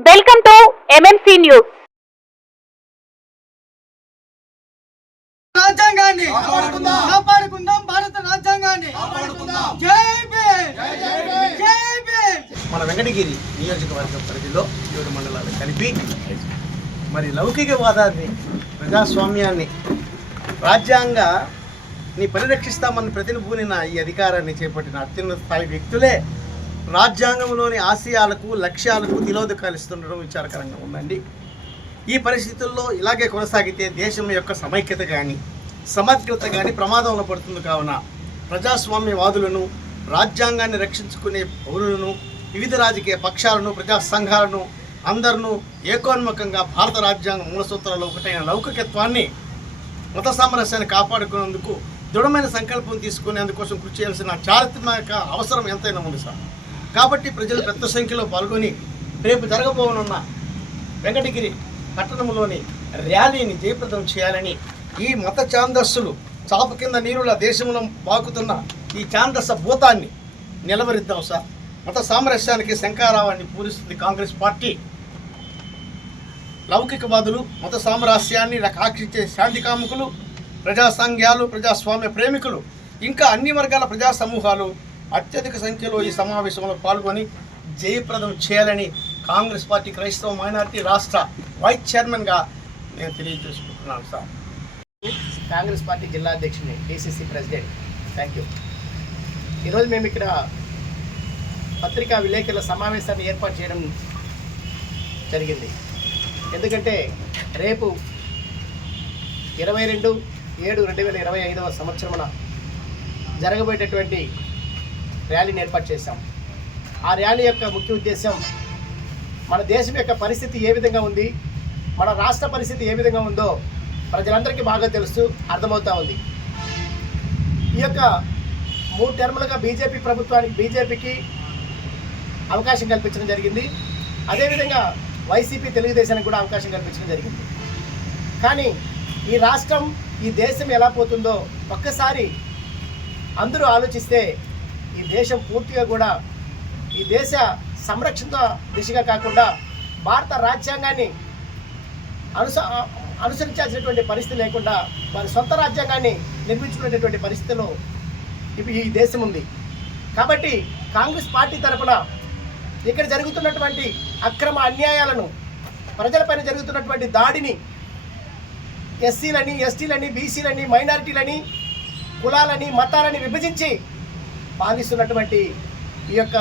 Welcome to MMC news రాజ్యాంగాన్ని కాపాడుకుందాం. కాపాడుకుందాం భారత రాజ్యాంగాన్ని. కాపాడుకుందాం. జై భీమ్. జై భీమ్. మన వెంకటగిరి నియోజకవర్గం పరిధిలో ఏడు మండలాలు కలిపి మరి లౌకికవాదాన్ని ప్రజాస్వామ్యాన్ని రాజ్యాంగాన్ని పరిరక్షిస్తామని ప్రతినిపూనిన ఈ అధికారాన్ని చేపట్టిన అత్యున్నత స్థాయి వ్యక్తులే రాజ్యాంగంలోని ఆశయాలకు లక్ష్యాలకు తిలోదకాలు ఇస్తుండడం విచారకరంగా ఉందండి. ఈ పరిస్థితుల్లో ఇలాగే కొనసాగితే దేశం యొక్క సమైక్యత కానీ సమగ్రత కానీ ప్రమాదంలో పడుతుంది కావున ప్రజాస్వామ్యవాదులను రాజ్యాంగాన్ని రక్షించుకునే పౌరులను వివిధ రాజకీయ పక్షాలను ప్రజా సంఘాలను అందరినూ ఏకోన్ముఖంగా భారత రాజ్యాంగ మూల సూత్రాల్లో ఒకటైన లౌకికత్వాన్ని మత సామరస్యాన్ని కాపాడుకునేందుకు దృఢమైన సంకల్పం తీసుకునేందుకోసం కృషి చేయాల్సిన చారిత్రక అవసరం ఎంతైనా ఉంది సార్. కాబట్టి ప్రజలు పెద్ద సంఖ్యలో పాల్గొని రేపు జరగబోనున్న వెంకటగిరి పట్టణంలోని ర్యాలీని జయప్రదం చేయాలని ఈ మత ఛాందస్సులు చాప కింద నీరుల దేశంలో పాకుతున్న ఈ ఛాందస్స భూతాన్ని నిలవరిద్దాం సార్. మత సామరస్యానికి శంకారావాన్ని పూరిస్తుంది కాంగ్రెస్ పార్టీ. లౌకికవాదులు మత సామరస్యాన్ని ఆకర్షించే శాంతి కాముకులు ప్రజా సంఘాలు ప్రజాస్వామ్య ప్రేమికులు ఇంకా అన్ని వర్గాల ప్రజా సమూహాలు అత్యధిక సంఖ్యలో ఈ సమావేశంలో పాల్గొని జయప్రదం చేయాలని కాంగ్రెస్ పార్టీ క్రైస్తవ మైనార్టీ రాష్ట్ర వైస్ చైర్మన్గా నేను తెలియజేసుకుంటున్నాను సార్. కాంగ్రెస్ పార్టీ జిల్లా అధ్యక్షుని డిసిసి ప్రెసిడెంట్. థ్యాంక్ యూ ఈరోజు మేము ఇక్కడ పత్రికా విలేకరుల సమావేశాన్ని ఏర్పాటు చేయడం జరిగింది. ఎందుకంటే రేపు ఇరవై రెండు ఏడు రెండు వేల ఇరవై ఐదవ సంవత్సరమున జరగబోయేటటువంటి ర్యాలీని ఏర్పాటు చేశాం. ఆ ర్యాలీ యొక్క ముఖ్య ఉద్దేశం మన దేశం యొక్క పరిస్థితి ఏ విధంగా ఉంది మన రాష్ట్ర పరిస్థితి ఏ విధంగా ఉందో ప్రజలందరికీ బాగా తెలుస్తూ అర్థమవుతా ఉంది. ఈ యొక్క మూడు టర్ములుగా బీజేపీ ప్రభుత్వానికి బీజేపీకి అవకాశం కల్పించడం జరిగింది. అదేవిధంగా వైసీపీ తెలుగుదేశానికి కూడా అవకాశం కల్పించడం జరిగింది. కానీ ఈ రాష్ట్రం ఈ దేశం ఎలా పోతుందో ఒక్కసారి అందరూ ఆలోచిస్తే ఈ దేశం పూర్తిగా కూడా ఈ దేశ సంరక్షణ దిశగా కాకుండా భారత రాజ్యాంగాన్ని అనుస అనుసరించాల్సినటువంటి పరిస్థితి లేకుండా వారి సొంత రాజ్యాంగాన్ని నిర్మించుకునేటటువంటి పరిస్థితిలో ఇప్పుడు ఈ దేశం ఉంది. కాబట్టి కాంగ్రెస్ పార్టీ తరపున ఇక్కడ జరుగుతున్నటువంటి అక్రమ అన్యాయాలను ప్రజలపైన జరుగుతున్నటువంటి దాడిని ఎస్సీలని ఎస్టీలని బీసీలని మైనారిటీలని కులాలని మతాలని విభజించి పాలిస్తున్నటువంటి ఈ యొక్క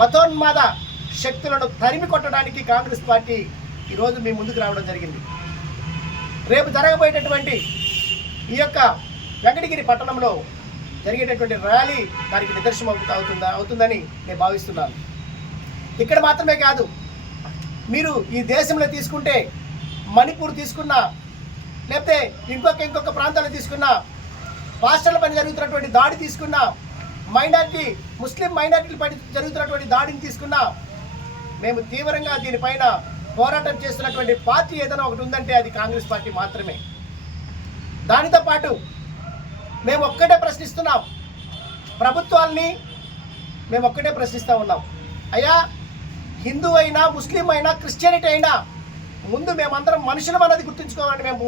మతోన్మాద శక్తులను తరిమి కొట్టడానికి కాంగ్రెస్ పార్టీ ఈరోజు మీ ముందుకు రావడం జరిగింది. రేపు జరగబోయేటటువంటి ఈ యొక్క వెంకటగిరి పట్టణంలో జరిగేటటువంటి ర్యాలీ దానికి నిదర్శనం అవుతుందా అవుతుందని నేను భావిస్తున్నాను. ఇక్కడ మాత్రమే కాదు మీరు ఈ దేశంలో తీసుకుంటే మణిపూర్ తీసుకున్నా లేకపోతే ఇంకొక ఇంకొక ప్రాంతాలు తీసుకున్నా రాష్ట్రాల పైన జరుగుతున్నటువంటి దాడి తీసుకున్నా మైనార్టీ ముస్లిం మైనార్టీలపై జరుగుతున్నటువంటి దాడిని తీసుకున్నా మేము తీవ్రంగా దీనిపైన పోరాటం చేస్తున్నటువంటి పార్టీ ఏదైనా ఒకటి ఉందంటే అది కాంగ్రెస్ పార్టీ మాత్రమే. దానితో పాటు మేము ఒక్కటే ప్రశ్నిస్తున్నాం. ప్రభుత్వాల్ని మేము ఒక్కటే ప్రశ్నిస్తూ ఉన్నాం. అయ్యా హిందూ అయినా ముస్లిం అయినా క్రిస్టియానిటీ అయినా ముందు మేమందరం మనుషులం అన్నది గుర్తుంచుకోవాలని మేము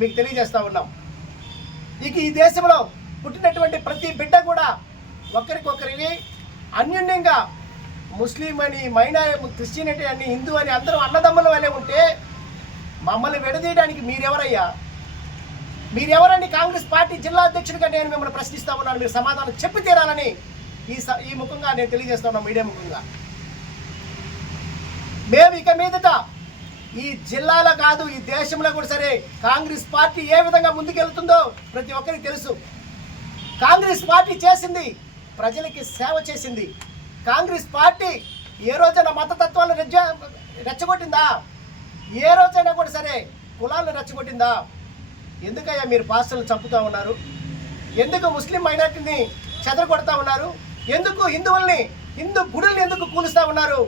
మీకు తెలియజేస్తూ ఉన్నాం. ఇక ఈ దేశంలో పుట్టినటువంటి ప్రతి బిడ్డ కూడా ఒకరికొకరిని అన్యోన్యంగా ముస్లిం అని మైనా క్రిస్టియనిటీ అని హిందూ అని అందరూ అన్నదమ్ముల వల్లే ఉంటే మమ్మల్ని విడదీయడానికి మీరెవరయ్యా? మీరెవరని కాంగ్రెస్ పార్టీ జిల్లా అధ్యక్షుడిగా నేను మిమ్మల్ని ప్రశ్నిస్తా ఉన్నాను మీరు సమాధానం చెప్పి తీరాలని ఈ స- ఈ ముఖంగా నేను తెలియజేస్తున్నాను మీడియా ముఖంగా. మేము ఇక మీదట ఈ జిల్లాలో కాదు ఈ దేశంలో కూడా సరే కాంగ్రెస్ పార్టీ ఏ విధంగా ముందుకెళ్తుందో ప్రతి ఒక్కరికి తెలుసు. కాంగ్రెస్ పార్టీ చేసింది ప్రజలకి సేవ చేసింది. కాంగ్రెస్ పార్టీ ఏ రోజైనా మతతత్వాలను రెచ్చ రెచ్చగొట్టిందా? ఏ రోజైనా కూడా సరే కులాలను రెచ్చగొట్టిందా? ఎందుకయ్యా మీరు పాస్టర్లు చంపుతూ ఉన్నారు? ఎందుకు ముస్లిం మైనార్టీని చెదరగొడతా ఉన్నారు? ఎందుకు హిందువుల్ని హిందూ గుడుల్ని ఎందుకు కూలుస్తూ ఉన్నారు?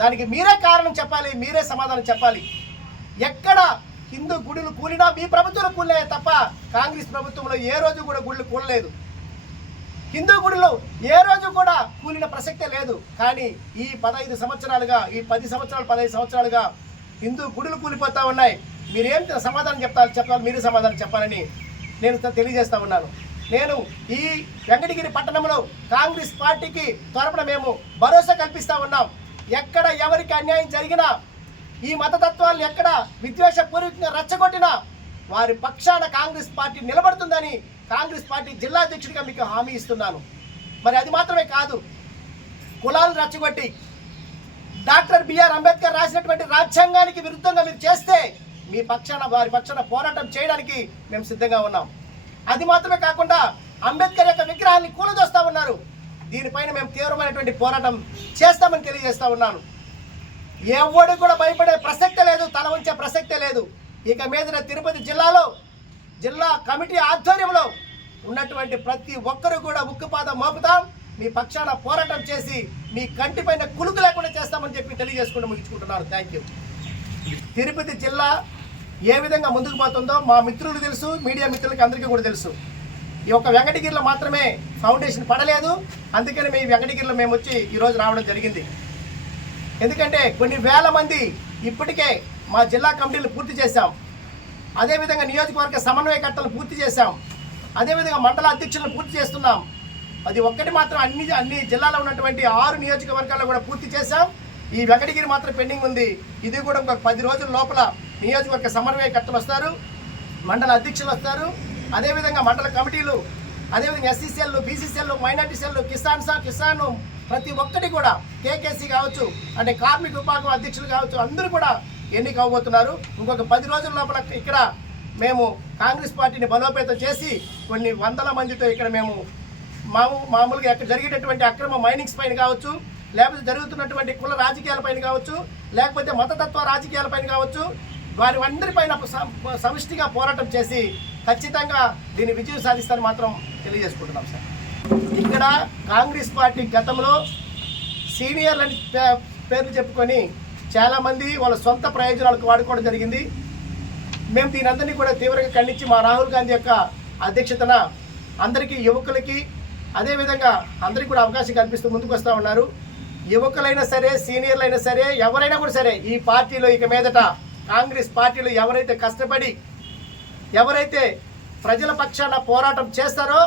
దానికి మీరే కారణం చెప్పాలి మీరే సమాధానం చెప్పాలి. ఎక్కడ హిందూ గుడులు కూలినా మీ ప్రభుత్వం కూలినాయే తప్ప కాంగ్రెస్ ప్రభుత్వంలో ఏ రోజు కూడా గుళ్ళు కూలలేదు. హిందూ గుడులు ఏ రోజు కూడా కూలిన ప్రసక్తే లేదు. కానీ ఈ పదహైదు సంవత్సరాలుగా ఈ పది సంవత్సరాలు పదహైదు సంవత్సరాలుగా హిందూ గుడులు కూలిపోతూ ఉన్నాయి. మీరేం సమాధానం చెప్తారు? చెప్పాలి మీరు సమాధానం చెప్పాలని నేను తెలియజేస్తూ ఉన్నాను. నేను ఈ వెంకటగిరి పట్టణంలో కాంగ్రెస్ పార్టీకి తరపున మేము భరోసా కల్పిస్తూ ఉన్నాం. ఎక్కడ ఎవరికి అన్యాయం జరిగినా ఈ మతతత్వాలను ఎక్కడ విద్వేషపూర్వకంగా రచ్చగొట్టినా వారి పక్షాన కాంగ్రెస్ పార్టీ నిలబడుతుందని కాంగ్రెస్ పార్టీ జిల్లా అధ్యక్షుడిగా మీకు హామీ ఇస్తున్నాను. మరి అది మాత్రమే కాదు కులాలు రచ్చగొట్టి డాక్టర్ బిఆర్ అంబేద్కర్ రాసినటువంటి రాజ్యాంగానికి విరుద్ధంగా మీరు చేస్తే మీ పక్షాన వారి పక్షాన పోరాటం చేయడానికి మేము సిద్ధంగా ఉన్నాం. అది మాత్రమే కాకుండా అంబేద్కర్ యొక్క విగ్రహాన్ని కూలదోస్తా ఉన్నారు. దీనిపైన మేము తీవ్రమైనటువంటి పోరాటం చేస్తామని తెలియజేస్తా ఉన్నాను. ఎవడు కూడా భయపడే ప్రసక్తే లేదు తల వంచే ప్రసక్తే లేదు. ఇక మీద తిరుపతి జిల్లాలో జిల్లా కమిటీ ఆధ్వర్యంలో ఉన్నటువంటి ప్రతి ఒక్కరు కూడా ఉక్కుపాదం మోపుతాం. మీ పక్షాన పోరాటం చేసి మీ కంటిపైన కులుకు లేకుండా చేస్తామని చెప్పి తెలియజేసుకుంటూ ముగించుకుంటున్నారు. థ్యాంక్ యూ తిరుపతి జిల్లా ఏ విధంగా ముందుకు పోతుందో మా మిత్రులు తెలుసు మీడియా మిత్రులకి అందరికీ కూడా తెలుసు. ఈ యొక్క వెంకటగిరిలో మాత్రమే ఫౌండేషన్ పడలేదు. అందుకని మీ వెంకటగిరిలో మేము వచ్చి ఈరోజు రావడం జరిగింది. ఎందుకంటే కొన్ని వేల మంది ఇప్పటికే మా జిల్లా కమిటీలు పూర్తి చేశాం. అదేవిధంగా నియోజకవర్గ సమన్వయకర్తలు పూర్తి చేశాం. అదేవిధంగా మండల అధ్యక్షులను పూర్తి చేస్తున్నాం. అది ఒక్కటి మాత్రం అన్ని అన్ని జిల్లాలో ఉన్నటువంటి ఆరు నియోజకవర్గాల్లో కూడా పూర్తి చేశాం. ఈ వెంకటగిరి మాత్రం పెండింగ్ ఉంది. ఇది కూడా ఇంకొక పది రోజుల లోపల నియోజకవర్గ సమన్వయకర్తలు వస్తారు మండల అధ్యక్షులు వస్తారు. అదేవిధంగా మండల కమిటీలు అదేవిధంగా ఎస్సీసీఎల్లు బీసీసీఎల్ మైనార్టీ సెల్లు కిసాన్ సా కిసాన్ ప్రతి ఒక్కటి కూడా కేకేసీ కావచ్చు అంటే కార్మిక విభాగం అధ్యక్షులు కావచ్చు అందరూ కూడా ఎన్నిక అవబోతున్నారు ఇంకొక పది రోజుల లోపల ఇక్కడ మేము కాంగ్రెస్ పార్టీని బలోపేతం చేసి కొన్ని వందల మందితో ఇక్కడ మేము మాము మామూలుగా ఎక్కడ జరిగేటటువంటి అక్రమ మైనింగ్స్ పైన కావచ్చు లేకపోతే జరుగుతున్నటువంటి కుల రాజకీయాలపైన కావచ్చు లేకపోతే మతతత్వ రాజకీయాలపైన కావచ్చు వారి అందరిపైన స- సమిష్టిగా పోరాటం చేసి ఖచ్చితంగా దీన్ని విజయం సాధిస్తారని మాత్రం తెలియజేసుకుంటున్నాం సార్. ఇక్కడ కాంగ్రెస్ పార్టీ గతంలో సీనియర్లని పే- పేర్లు చెప్పుకొని చాలామంది వాళ్ళ సొంత ప్రయోజనాలకు వాడుకోవడం జరిగింది. మేము దీనందరినీ కూడా తీవ్రంగా ఖండించి మా రాహుల్ గాంధీ యొక్క అధ్యక్షతన అందరికీ యువకులకి అదేవిధంగా అందరికీ కూడా అవకాశం కల్పిస్తూ ముందుకు వస్తూ ఉన్నారు. యువకులైనా సరే సీనియర్లైనా సరే ఎవరైనా కూడా సరే ఈ పార్టీలో ఇక మీదట కాంగ్రెస్ పార్టీలో ఎవరైతే కష్టపడి ఎవరైతే ప్రజల పక్షాన పోరాటం చేస్తారో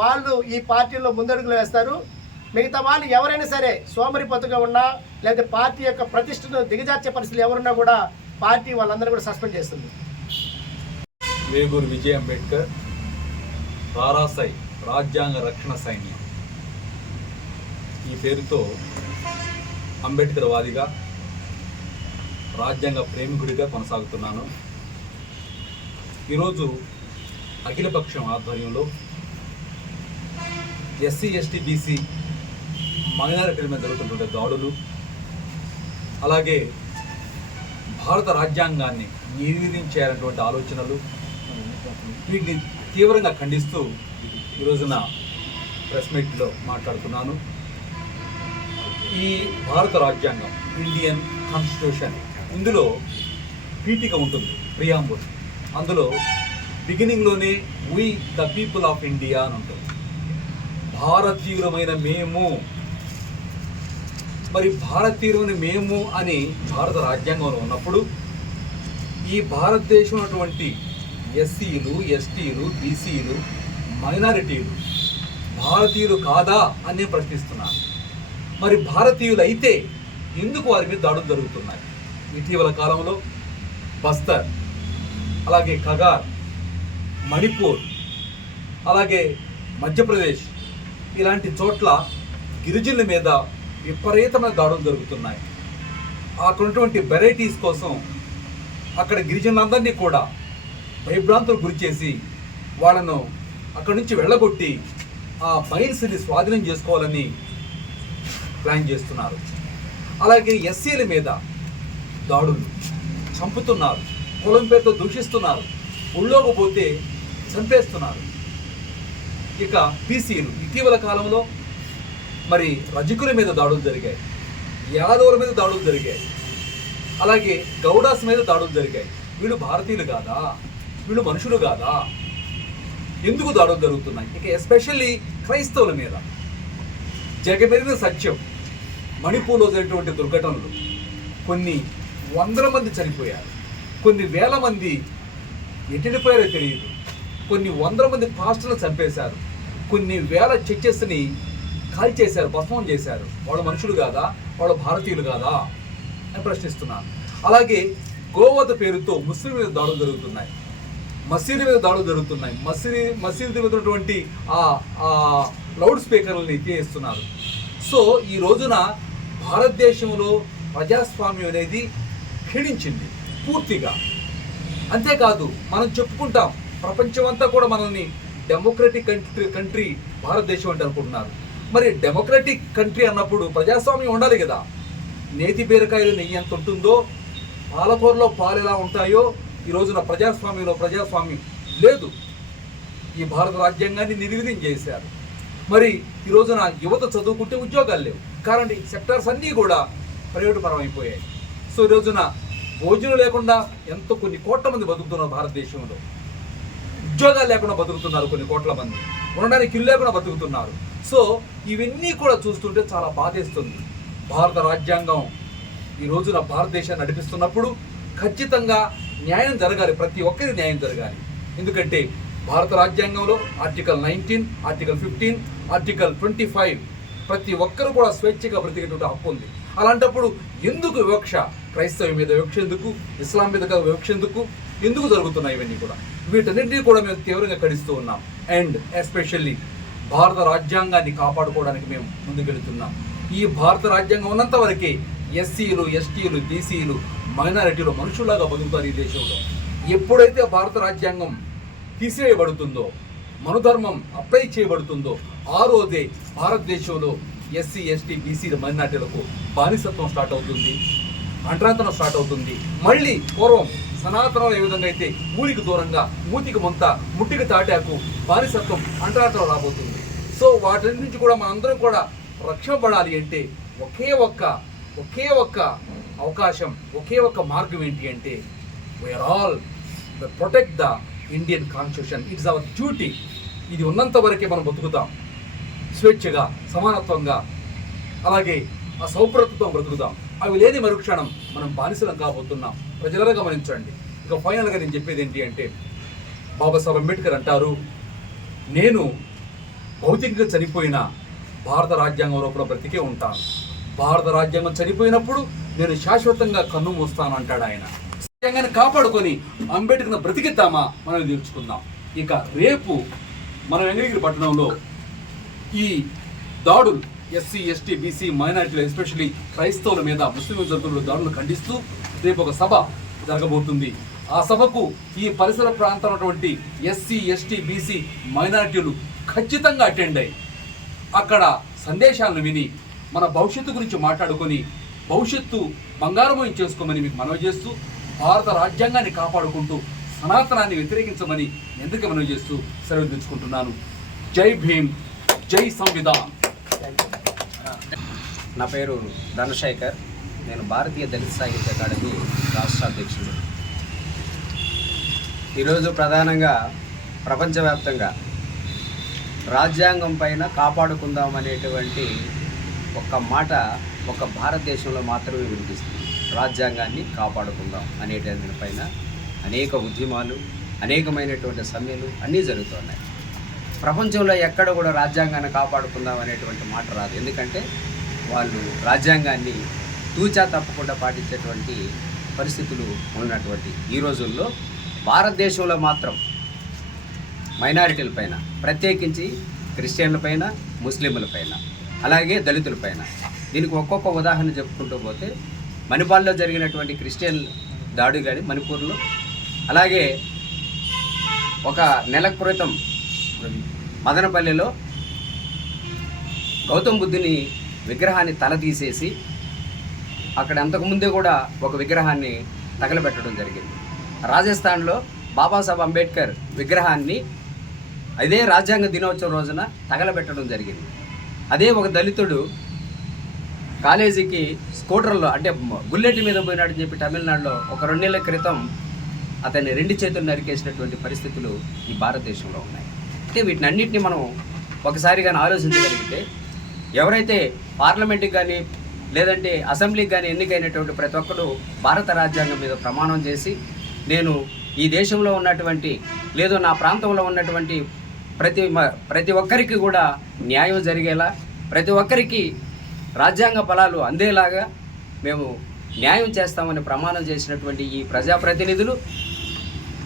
వాళ్ళు ఈ పార్టీలో ముందడుగులు వేస్తారు. మిగతా వాళ్ళు ఎవరైనా సరే సోమరిపతుగా ఉన్నా లేదా పార్టీ యొక్క ప్రతిష్టను దిగజార్చే పరిస్థితులు ఎవరున్నా కూడా పార్టీ వాళ్ళందరూ కూడా సస్పెండ్ చేస్తుంది. వేగూరు విజయ్ అంబేద్కర్ రారాసై రాజ్యాంగ రక్షణ సైన్యం. ఈ పేరుతో అంబేద్కర్ వాదిగా రాజ్యాంగ ప్రేమికుడిగా కొనసాగుతున్నాను. ఈరోజు అఖిలపక్షం ఆధ్వర్యంలో ఎస్సీ ఎస్టీ బీసీ మైనారిటీల మీద జరుగుతున్నటువంటి దాడులు అలాగే భారత రాజ్యాంగాన్ని నిర్వీర్యం ఆలోచనలు వీటిని తీవ్రంగా ఖండిస్తూ ఈరోజున ప్రెస్ మీట్లో మాట్లాడుతున్నాను. ఈ భారత రాజ్యాంగం ఇండియన్ కాన్స్టిట్యూషన్ ఇందులో పీఠిక ఉంటుంది ప్రియాంబుల్. అందులో బిగినింగ్లోనే we the people of India అని ఉంటుంది. భారతీయులమైన మేము మరి భారతీయులమైన మేము అని భారత రాజ్యాంగంలో ఉన్నప్పుడు ఈ భారతదేశం అటువంటి ఎస్సీలు ఎస్టీలు బీసీలు మైనారిటీలు భారతీయులు కాదా అని నేను ప్రశ్నిస్తున్నాను. మరి భారతీయులు అయితే ఎందుకు వారి మీద దాడులు జరుగుతున్నాయి? ఇటీవల కాలంలో బస్తర్ అలాగే కగార్ మణిపూర్ అలాగే మధ్యప్రదేశ్ ఇలాంటి చోట్ల గిరిజనుల మీద విపరీతమైన దాడులు జరుగుతున్నాయి. అక్కడ ఉన్నటువంటి వెరైటీస్ కోసం అక్కడ గిరిజనులందరినీ కూడా భయభ్రాంతులు గురి చేసి వాళ్ళను అక్కడి నుంచి వెళ్ళగొట్టి ఆ మైన్స్ని స్వాధీనం చేసుకోవాలని ప్లాన్ చేస్తున్నారు. అలాగే ఎస్సీల మీద దాడులు చంపుతున్నారు కులం పేరుతో దూషిస్తున్నారు ఊళ్ళోకి పోతే చంపేస్తున్నారు. ఇక బీసీలు ఇటీవల కాలంలో మరి రజకుల మీద దాడులు జరిగాయి. యాదవుల మీద దాడులు జరిగాయి. అలాగే గౌడాస్ మీద దాడులు జరిగాయి. వీళ్ళు భారతీయులు కాదా? వీళ్ళు మనుషులు కాదా? ఎందుకు దాడులు జరుగుతున్నాయి? ఇక ఎస్పెషల్లీ క్రైస్తవుల మీద. జగమెరిగిన సత్యం. మణిపూర్లో జరిగినటువంటి దుర్ఘటనలు. కొన్ని వందల మంది చనిపోయారు. కొన్ని వేల మంది ఎటుడిపోయారో తెలియదు. కొన్ని వందల మంది పాస్టర్లు చంపేశారు. కొన్ని వేల చర్చెస్ని కాల్చేశారు భస్మం చేశారు. వాళ్ళు మనుషులు కాదా? వాళ్ళు భారతీయులు కాదా? అని ప్రశ్నిస్తున్నాను అలాగే గోవధ పేరుతో ముస్లిం మీద దాడులు జరుగుతున్నాయి. మసీదు మీద దాడులు జరుగుతున్నాయి. మసీదు మసీదు మీద ఉన్నటువంటి ఆ లౌడ్ స్పీకర్లని తీస్తున్నారు సో ఈ రోజున భారతదేశంలో ప్రజాస్వామ్యం అనేది క్షీణించింది పూర్తిగా. అంతేకాదు మనం చెప్పుకుంటాం ప్రపంచం అంతా కూడా మనల్ని డెమోక్రటిక్ కంట్రీ కంట్రీ భారతదేశం అంటే అనుకుంటున్నారు మరి డెమోక్రటిక్ కంట్రీ అన్నప్పుడు ప్రజాస్వామ్యం ఉండాలి కదా. నేతి బీరకాయలు నెయ్యి ఎంత ఉంటుందో పాలకూరలో పాలు ఎలా ఉంటాయో ఈ రోజున ప్రజాస్వామ్యంలో ప్రజాస్వామ్యం లేదు. ఈ భారత రాజ్యాంగాన్ని నిర్విధం చేశారు. మరి ఈ రోజున యువత చదువుకుంటే ఉద్యోగాలు లేవు. కారణం ఈ సెక్టార్స్ అన్నీ కూడా పర్యటపరం అయిపోయాయి సో ఈ రోజున భోజనం లేకుండా ఎంతో కొన్ని కోట్ల మంది బతుకుతున్నారు భారతదేశంలో. ఉద్యోగాలు లేకుండా బతుకుతున్నారు కొన్ని కోట్ల మంది. ఉండడానికి ఇల్లు లేకుండా బతుకుతున్నారు. సో ఇవన్నీ కూడా చూస్తుంటే చాలా బాధేస్తుంది. భారత రాజ్యాంగం ఈ రోజున భారతదేశాన్ని నడిపిస్తున్నప్పుడు ఖచ్చితంగా న్యాయం జరగాలి ప్రతి ఒక్కరి న్యాయం జరగాలి. ఎందుకంటే భారత రాజ్యాంగంలో article nineteen article fifteen article twenty five ప్రతి ఒక్కరు కూడా స్వేచ్ఛగా బ్రతికేటువంటి హక్కు ఉంది. అలాంటప్పుడు ఎందుకు వివక్ష? క్రైస్తవ మీద వివక్ష ఎందుకు? ఇస్లాం మీద వివక్ష ఎందుకు? ఎందుకు జరుగుతున్నాయి ఇవన్నీ కూడా? వీటన్నింటినీ కూడా మేము తీవ్రంగా ఖండిస్తూ ఉన్నాం. అండ్ ఎస్పెషల్లీ భారత రాజ్యాంగాన్ని కాపాడుకోవడానికి మేము ముందుకెళ్తున్నాం. ఈ భారత రాజ్యాంగం ఉన్నంత వరకే ఎస్సీలు ఎస్టీలు బీసీలు మైనారిటీలు మనుషుల్లాగా బతుకుతారు ఈ దేశంలో. ఎప్పుడైతే భారత రాజ్యాంగం తీసివేయబడుతుందో మనుధర్మం అప్లై చేయబడుతుందో ఆ రోజే భారతదేశంలో ఎస్సీ ఎస్టీ బీసీ మైనార్టీలకు బానిసత్వం స్టార్ట్ అవుతుంది అంటరాంతరం స్టార్ట్ అవుతుంది. మళ్ళీ పూర్వం సనాతనం ఏ విధంగా అయితే ఊరికి దూరంగా మూతికి ముంత ముట్టికి తాటాకు బానిసత్వం అంటరాంతరం రాబోతుంది. సో వాటి నుంచి కూడా మనందరం కూడా రక్షపడాలి అంటే ఒకే ఒక్క ఒకే ఒక్క అవకాశం ఒకే ఒక్క మార్గం ఏంటి అంటే we are all protect the Indian constitution it's our duty ఇది ఉన్నంత వరకే మనం బతుకుతాం స్వేచ్ఛగా సమానత్వంగా అలాగే ఆ సౌప్రతతో బ్రతుకుతాం. అవి లేని మరుక్షణం మనం బానిసలం కాబోతున్నాం. ప్రజలను గమనించండి. ఇక ఫైనల్గా నేను చెప్పేది ఏంటి అంటే బాబాసాహెబ్ అంబేద్కర్ అంటారు నేను భౌతికంగా చనిపోయిన భారత రాజ్యాంగంలో కూడా బ్రతికే ఉంటాను. భారత రాజ్యాంగం చనిపోయినప్పుడు నేను శాశ్వతంగా కన్ను మూస్తాను అంటాడు ఆయన. రాజ్యాంగాన్ని కాపాడుకొని అంబేద్కర్ను బ్రతికిద్దామా మనం తీర్చుకుందాం ఇక రేపు మన వెంకటగిరి పట్టణంలో ఈ దాడులు ఎస్సీ ఎస్టీ బీసీ మైనారిటీలు ఎస్పెషల్లీ క్రైస్తవుల మీద ముస్లిం జరుగుతున్న దాడులు ఖండిస్తూ రేపు ఒక సభ జరగబోతుంది. ఆ సభకు ఈ పరిసర ప్రాంతంలో ఉన్నటువంటి ఎస్సీ ఎస్టీ బీసీ మైనారిటీలు ఖచ్చితంగా అటెండ్ అయ్యి అక్కడ సందేశాలను విని మన భవిష్యత్తు గురించి మాట్లాడుకొని భవిష్యత్తు బంగారమయం చేసుకోమని మీకు మనవి చేస్తూ భారత రాజ్యాంగాన్ని కాపాడుకుంటూ సనాతనాన్ని వ్యతిరేకించమని ఎందుకు మనవి చేస్తూ సెలవుదించుకుంటున్నాను జై భీమ్ జై సంవిధాన్. నా పేరు ధనశేఖర్. నేను భారతీయ దళిత సాహిత్య అకాడమీ రాష్ట్ర అధ్యక్షుడు ఈరోజు ప్రధానంగా ప్రపంచవ్యాప్తంగా రాజ్యాంగం పైన కాపాడుకుందాం అనేటువంటి ఒక్క మాట ఒక భారతదేశంలో మాత్రమే వినిపిస్తుంది. రాజ్యాంగాన్ని కాపాడుకుందాం అనేటువంటి పైన అనేక ఉద్యమాలు అనేకమైనటువంటి సమ్మెలు అన్నీ జరుగుతున్నాయి. ప్రపంచంలో ఎక్కడ కూడా రాజ్యాంగాన్ని కాపాడుకుందాం అనేటువంటి మాట రాదు. ఎందుకంటే వాళ్ళు రాజ్యాంగాన్ని తూచా తప్పకుండా పాటించేటువంటి పరిస్థితులు ఉన్నటువంటి ఈ రోజుల్లో భారతదేశంలో మాత్రం మైనారిటీల పైన ప్రత్యేకించి క్రిస్టియన్ల పైన ముస్లింల పైన అలాగే దళితుల పైన. దీనికి ఒక్కొక్క ఉదాహరణ చెప్పుకుంటూ పోతే మణిపాల్లో జరిగినటువంటి క్రిస్టియన్ దాడి కానీ మణిపూర్లో అలాగే ఒక నెల క్రితం మదనపల్లిలో గౌతమ్ బుద్ధుని విగ్రహాన్ని తల తీసేసి అక్కడ అంతకుముందే కూడా ఒక విగ్రహాన్ని తగలబెట్టడం జరిగింది. రాజస్థాన్లో బాబాసాహెబ్ అంబేద్కర్ విగ్రహాన్ని అదే రాజ్యాంగ దినోత్సవం రోజున తగలబెట్టడం జరిగింది. అదే ఒక దళితుడు కాలేజీకి స్కూటర్లో అంటే బుల్లెట్ మీద పోయినాడని చెప్పి తమిళనాడులో ఒక రెండు నెలల క్రితం అతన్ని రెండు చేతులు నరికేసినటువంటి పరిస్థితులు ఈ భారతదేశంలో ఉన్నాయి. అంటే వీటిని అన్నింటినీ మనం ఒకసారి కానీ ఆలోచించగలిగితే ఎవరైతే పార్లమెంట్కి కానీ లేదంటే అసెంబ్లీకి కానీ ఎన్నికైనటువంటి ప్రతి ఒక్కరు భారత రాజ్యాంగం మీద ప్రమాణం చేసి నేను ఈ దేశంలో ఉన్నటువంటి లేదు నా ప్రాంతంలో ఉన్నటువంటి ప్రతి మ- ప్రతి ఒక్కరికి కూడా న్యాయం జరిగేలా ప్రతి ఒక్కరికి రాజ్యాంగ ఫలాలు అందేలాగా మేము న్యాయం చేస్తామని ప్రమాణం చేసినటువంటి ఈ ప్రజాప్రతినిధులు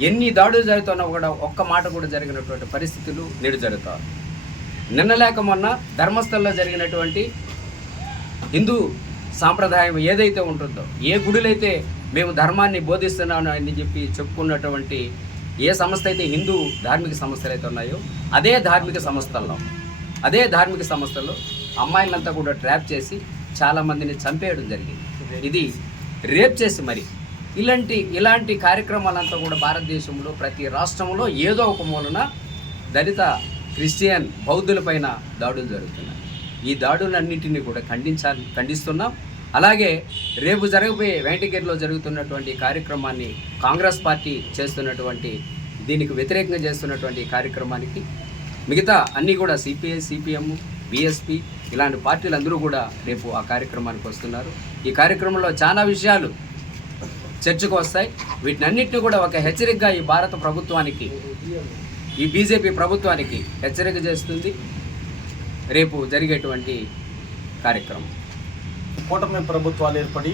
ఎన్ని దాడులు జరుగుతున్నా కూడా ఒక్క మాట కూడా జరిగినటువంటి పరిస్థితులు నేడు జరుగుతాయి. నిన్న లేక మొన్న ధర్మస్థలంలో జరిగినటువంటి హిందూ సాంప్రదాయం ఏదైతే ఉంటుందో ఏ గుడులైతే మేము ధర్మాన్ని బోధిస్తున్నాను అని చెప్పి చెప్పుకున్నటువంటి ఏ సంస్థ అయితే హిందూ ధార్మిక సంస్థలు అయితే ఉన్నాయో అదే ధార్మిక సంస్థల్లో అదే ధార్మిక సంస్థల్లో అమ్మాయిలంతా కూడా ట్రాప్ చేసి చాలామందిని చంపేయడం జరిగింది. ఇది రేప్ చేసి మరి. ఇలాంటి ఇలాంటి కార్యక్రమాలంతా కూడా భారతదేశంలో ప్రతి రాష్ట్రంలో ఏదో ఒక మూలన దళిత క్రిస్టియన్ బౌద్ధులపైన దాడులు జరుగుతున్నాయి. ఈ దాడులన్నింటినీ కూడా ఖండించాలి ఖండిస్తున్నాం. అలాగే రేపు జరగబోయే వెంకటగిరిలో జరుగుతున్నటువంటి కార్యక్రమాన్ని కాంగ్రెస్ పార్టీ చేస్తున్నటువంటి దీనికి వ్యతిరేకంగా చేస్తున్నటువంటి కార్యక్రమానికి మిగతా అన్నీ కూడా సిపిఐ సిపిఎం బీఎస్పీ ఇలాంటి పార్టీలు అందరూ కూడా రేపు ఆ కార్యక్రమానికి వస్తున్నారు. ఈ కార్యక్రమంలో చాలా విషయాలు చర్చకు వస్తాయి. వీటినన్నింటినీ కూడా ఒక హెచ్చరికగా ఈ భారత ప్రభుత్వానికి ఈ బీజేపీ ప్రభుత్వానికి హెచ్చరిక చేస్తుంది. రేపు జరిగేటువంటి కార్యక్రమం. కూటమి ప్రభుత్వాలు ఏర్పడి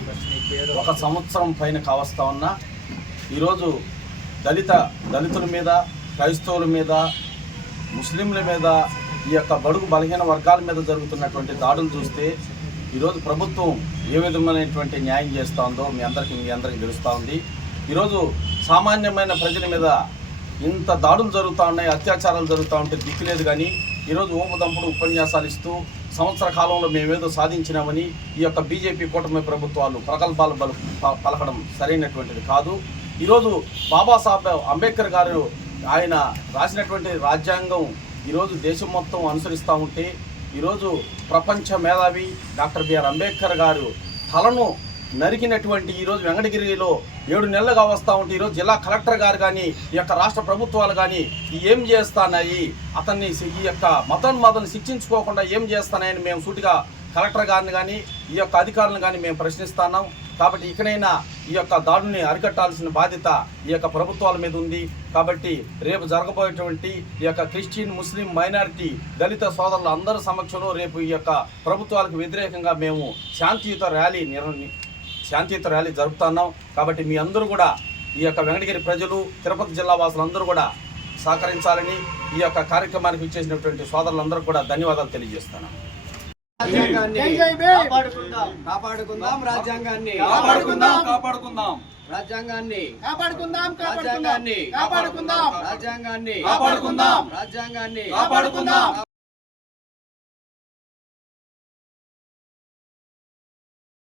ఒక సంవత్సరం పైన కావస్తా ఉన్నా ఈరోజు దళిత దళితుల మీద క్రైస్తవుల మీద ముస్లింల మీద ఈ యొక్క బడుగు బలహీన వర్గాల మీద జరుగుతున్నటువంటి దాడులు చూస్తే ఈరోజు ప్రభుత్వం ఏ విధమైనటువంటి న్యాయం చేస్తూ ఉందో మీ అందరికీ మీ అందరికీ తెలుస్తూ ఉంది. ఈరోజు సామాన్యమైన ప్రజల మీద ఇంత దాడులు జరుగుతూ ఉన్నాయి అత్యాచారాలు జరుగుతూ ఉంటే దిక్కులేదు కానీ ఈరోజు ఊపదంపుడు ఉపన్యాసాలు ఇస్తూ సంవత్సర కాలంలో మేమేదో సాధించినామని ఈ యొక్క బీజేపీ కూటమి ప్రభుత్వాలు ప్రగల్భాలు బల ప- పలకడం సరైనటువంటిది కాదు. ఈరోజు బాబాసాహెబ్ అంబేద్కర్ గారు ఆయన రాసినటువంటి రాజ్యాంగం ఈరోజు దేశం మొత్తం అనుసరిస్తూ ఉంటే ఈరోజు ప్రపంచ మేధావి డాక్టర్ బిఆర్ అంబేద్కర్ గారు తలను నరికినటువంటి ఈరోజు వెంకటగిరిలో ఏడు నెలలుగా వస్తూ ఉంటే ఈరోజు జిల్లా కలెక్టర్ గారు కానీ ఈ యొక్క రాష్ట్ర ప్రభుత్వాలు కానీ ఏం చేస్తానాయి అతన్ని ఈ యొక్క మతోన్మాదాన్ని శిక్షించుకోకుండా ఏం చేస్తానాయని మేము సూటిగా కలెక్టర్ గారిని కానీ ఈ యొక్క అధికారులను కానీ మేము ప్రశ్నిస్తున్నాం. కాబట్టి ఇకనైనా ఈ యొక్క దాడుని అరికట్టాల్సిన బాధ్యత ఈ యొక్క ప్రభుత్వాల మీద ఉంది. కాబట్టి రేపు జరగబోయేటువంటి ఈ యొక్క క్రిస్టియన్ ముస్లిం మైనారిటీ దళిత సోదరుల అందరి సమక్షంలో రేపు ఈ యొక్క ప్రభుత్వాలకు వ్యతిరేకంగా మేము శాంతియుత ర్యాలీ నిర్వ శాంతియుత ర్యాలీ జరుపుతున్నాం కాబట్టి మీ అందరూ కూడా ఈ యొక్క వెంకటగిరి ప్రజలు తిరుపతి జిల్లా వాసులందరూ కూడా సహకరించాలని ఈ యొక్క కార్యక్రమానికి ఇచ్చేసినటువంటి సోదరులందరూ కూడా ధన్యవాదాలు తెలియజేస్తున్నాను. కాపాడుకుందాం. కాపాడుకుందాం రాజ్యాంగాన్ని. కాపాడుకుందాం కాపాడుకుందాం. రాజ్యాంగాన్ని. కాపాడుకుందాం రాజ్యాంగాన్ని కాపాడుకుందాం. రాజ్యాంగాన్ని కాపాడుకుందాం. రాజ్యాంగాన్ని కాపాడుకుందాం.